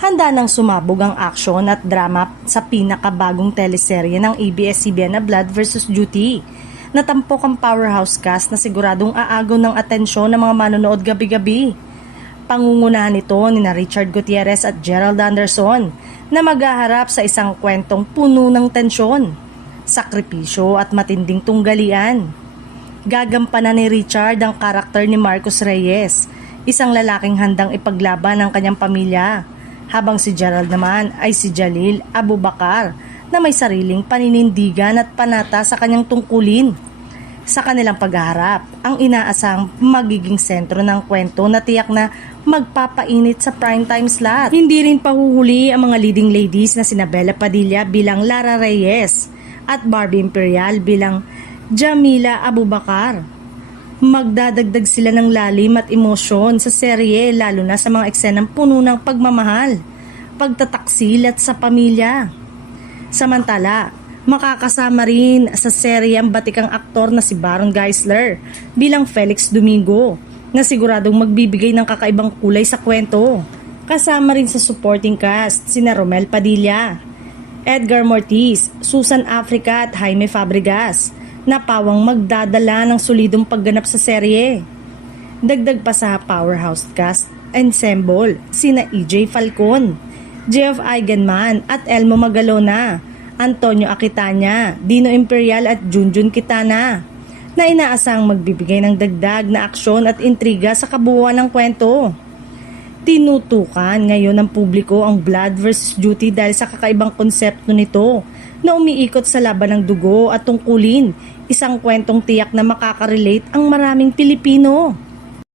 Handa nang sumabog ang aksyon at drama sa pinakabagong teleserye ng ABS-CBN na Blood vs. Duty. Natampok ang powerhouse cast na siguradong aagaw ng atensyon ng mga manonood gabi-gabi. Pangungunahan nito ni Richard Gutierrez at Gerald Anderson na maghaharap sa isang kwentong puno ng tensyon, sakripisyo at matinding tunggalian. Gagampanan ni Richard ang karakter ni Marcos Reyes, isang lalaking handang ipaglaban ang kanyang pamilya, habang si Gerald naman ay si Jalil Abubakar na may sariling paninindigan at panata sa kanyang tungkulin. Sa kanilang paghaharap, ang inaasahang magiging sentro ng kwento na tiyak na magpapainit sa primetime slot. Hindi rin pahuhuli ang mga leading ladies na sina Bella Padilla bilang Lara Reyes at Barbie Imperial bilang Jamila Abubakar. Magdadagdag sila ng lalim at emosyon sa serye, lalo na sa mga eksenang puno ng pagmamahal, pagtataksil at sa pamilya. Samantala, makakasama rin sa serye ang batikang aktor na si Baron Geisler bilang Felix Domingo, na siguradong magbibigay ng kakaibang kulay sa kwento. Kasama rin sa supporting cast sina Romel Padilla, Edgar Mortiz, Susan Africa at Jaime Fabregas, na pawang magdadala ng solidong pagganap sa serye. Dagdag pa sa powerhouse cast ensemble sina EJ Falcon, Jeff Eigenman at Elmo Magalona, Antonio Aquitania, Dino Imperial at Junjun Kitana, na inaasang magbibigay ng dagdag na aksyon at intriga sa kabuuan ng kwento. Tinutukan ngayon ng publiko ang Blood vs. Duty dahil sa kakaibang konsepto nito na umiikot sa laban ng dugo at tungkulin, isang kwentong tiyak na makakarelate ang maraming Pilipino.